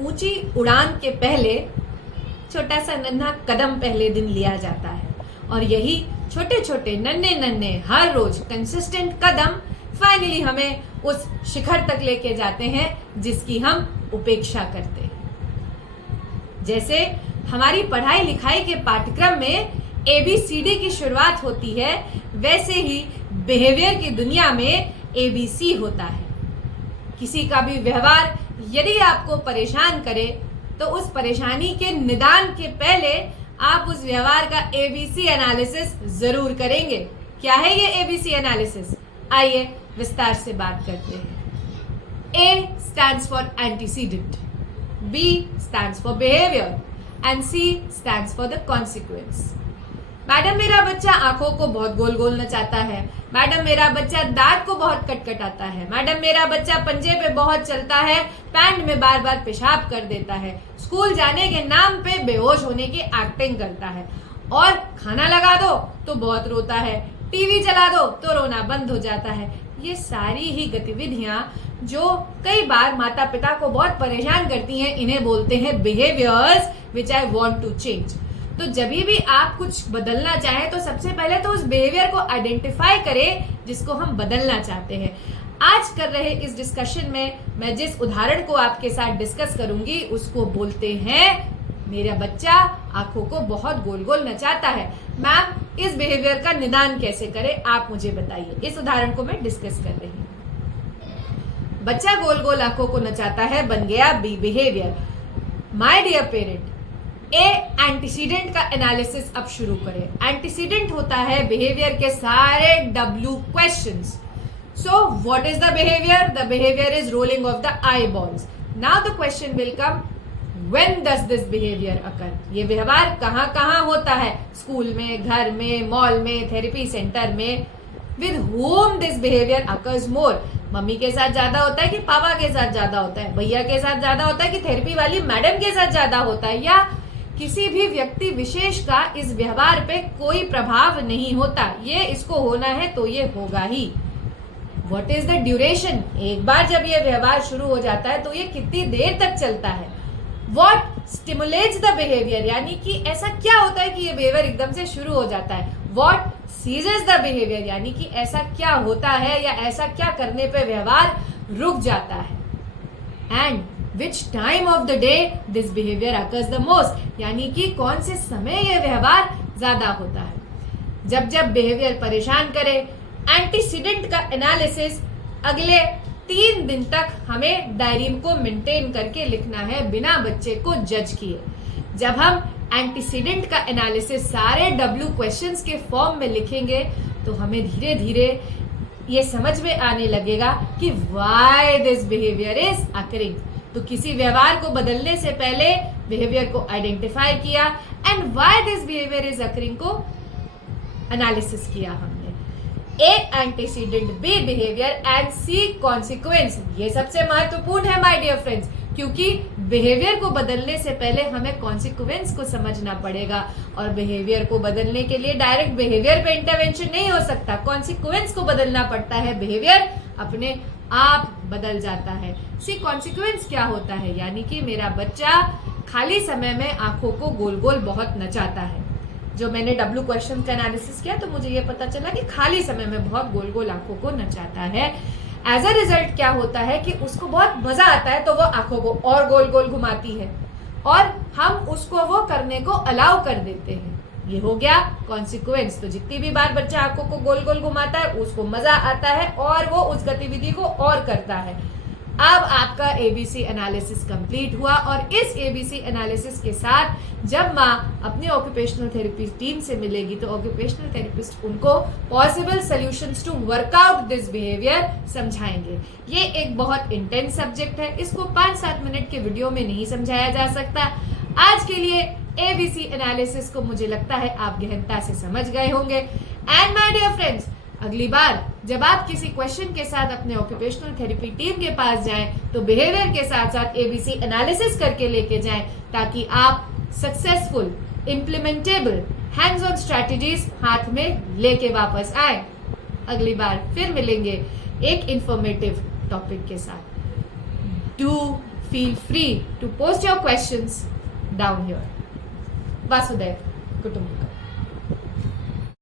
ऊंची उड़ान के पहले छोटा सा नन्हा कदम पहले दिन लिया जाता है और यही छोटे छोटे नन्हे नन्हे हर रोज कंसिस्टेंट कदम फाइनली हमें उस शिखर तक लेके जाते हैं जिसकी हम उपेक्षा करते हैं। जैसे हमारी पढ़ाई लिखाई के पाठ्यक्रम में ABCD की शुरुआत होती है, वैसे ही बिहेवियर की दुनिया में ABC होता है। किसी का भी व्यवहार यदि आपको परेशान करे तो उस परेशानी के निदान के पहले आप उस व्यवहार का ABC एनालिसिस जरूर करेंगे। क्या है ये ABC एनालिसिस? आइए विस्तार से बात करते हैं। A stands for antecedent, B stands for behavior and C stands for the consequence। Madam मेरा बच्चा आंखों को बहुत गोल गोल नचाता है, मैडम मेरा बच्चा दांत को बहुत कटकटाता है, मैडम मेरा बच्चा पंजे पे बहुत चलता है, पैंट में बार बार पेशाब कर देता है, स्कूल जाने के नाम पे बेहोश होने की एक्टिंग करता है और खाना लगा दो तो बहुत रोता है, टीवी चला दो तो रोना बंद हो जाता है। ये सारी ही गतिविधियां जो कई बार माता पिता को बहुत परेशान करती हैं, इन्हें बोलते हैं behaviours which I want to change. तो जब भी आप कुछ बदलना चाहें तो सबसे पहले तो उस बिहेवियर को आइडेंटिफाई करें जिसको हम बदलना चाहते हैं। आज कर रहे इस डिस्कशन में मैं जिस उदाहरण को आपके साथ डिस्कस करूंगी उसको बोलते हैं मेरा बच्चा आंखों को बहुत गोल गोल नचाता है। मैम इस बिहेवियर का निदान कैसे करें आप मुझे बताइए। इस उदाहरण को मैं डिस्कस कर रही हूँ। बच्चा गोल गोल आंखों को नचाता है बन गया B behaviour. My dear parent, antecedent का एनालिसिस अब शुरू करें। एंटीसीडेंट होता है बिहेवियर के सारे W questions. So what is the behaviour? The behaviour is rolling of the eye balls. Now the question will come, when does this behaviour occur? ये व्यवहार कहाँ कहाँ होता है? स्कूल में, घर में, मॉल में, थेरेपी सेंटर में। With home this behaviour occurs more? Mummy के साथ ज्यादा होता है कि पापा के साथ ज्यादा होता है, भैया के साथ ज्यादा होता है कि थेरेपी वाली मैडम के साथ ज्यादा होता है, या किसी भी व्यक्ति विशेष का इस व्यवहार पे कोई प्रभाव नहीं होता? ये इसको होना है तो ये होगा ही। What is the duration? एक बार जब ये व्यवहार शुरू हो जाता है तो ये कितनी देर तक चलता है? What stimulates the behaviour? यानी कि ऐसा क्या होता है कि ये बिहेवियर एकदम से शुरू हो जाता है? What ceases the behaviour? यानी कि ऐसा क्या होता है या ऐसा क्या करने पे व्यवहार रुक जाता है? And which time of the day this behavior occurs the most? यानी कि कौन से समय यह व्यवहार ज्यादा होता है? जब जब बिहेवियर परेशान करे, एंटीसीडेंट का एनालिसिस अगले 3 दिन तक हमें डायरी को मेंटेन करके लिखना है बिना बच्चे को जज किए। जब हम एंटीसीडेंट का एनालिसिस सारे W क्वेश्चंस के फॉर्म में लिखेंगे तो हमें धीरे धीरे ये समझ में आने लगेगा कि why this behavior is occurring। तो किसी व्यवहार को बदलने से पहले बिहेवियर को आइडेंटिफाई किया and why this behaviour is occurring को एनालिसिस किया हमने। A antecedent, B behaviour and C consequence. ये सबसे महत्वपूर्ण है माय डियर फ्रेंड्स, क्योंकि बिहेवियर को बदलने से पहले हमें कॉन्सिक्वेंस को समझना पड़ेगा और बिहेवियर को बदलने के लिए डायरेक्ट बिहेवियर पे इंटरवेंशन नहीं हो सकता, कॉन्सिक्वेंस को बदलना पड़ता है। बिहेवियर अपने आप बदल जाता है। सी कॉन्सिक्वेंस क्या होता है? यानी कि मेरा बच्चा खाली समय में आंखों को गोल गोल बहुत नचाता है। जो मैंने W क्वेश्चन का एनालिसिस किया तो मुझे ये पता चला कि खाली समय में बहुत गोल गोल आंखों को नचाता है। एज अ रिजल्ट क्या होता है कि उसको बहुत मजा आता है तो वो आंखों को और गोल गोल घुमाती है और हम उसको वो करने को अलाउ कर देते हैं। ये हो गया कॉन्सिक्वेंस। तो जितनी भी बार बच्चा आंखों को गोल गोल घुमाता है उसको मजा आता है और वो उस गतिविधि को और करता है। अब आपका ABC एनालिसिस कंप्लीट हुआ और इस ABC एनालिसिस के साथ जब माँ अपनी ऑक्यूपेशनल थेरेपी टीम से मिलेगी तो ऑक्यूपेशनल थेरेपिस्ट उनको possible solutions to work out this behaviour समझाएंगे। ये एक बहुत इंटेंस सब्जेक्ट है, इसको 5-7 मिनट के वीडियो में नहीं समझाया जा सकता। आज के लिए ABC एनालिसिस को मुझे लगता है आप गहनता से समझ गए होंगे। एंड माय डियर फ्रेंड्स, अगली बार जब आप किसी क्वेश्चन के साथ अपने ऑक्यूपेशनल थेरेपी टीम के पास जाएं तो बिहेवियर के साथ साथ ABC एनालिसिस करके लेके जाएं ताकि आप successful implementable hands on strategies हाथ में लेके वापस आए। अगली बार फिर मिलेंगे एक इंफॉर्मेटिव टॉपिक के साथ। Do feel free to post your questions down here. Vasudhaiv Kutumbakam.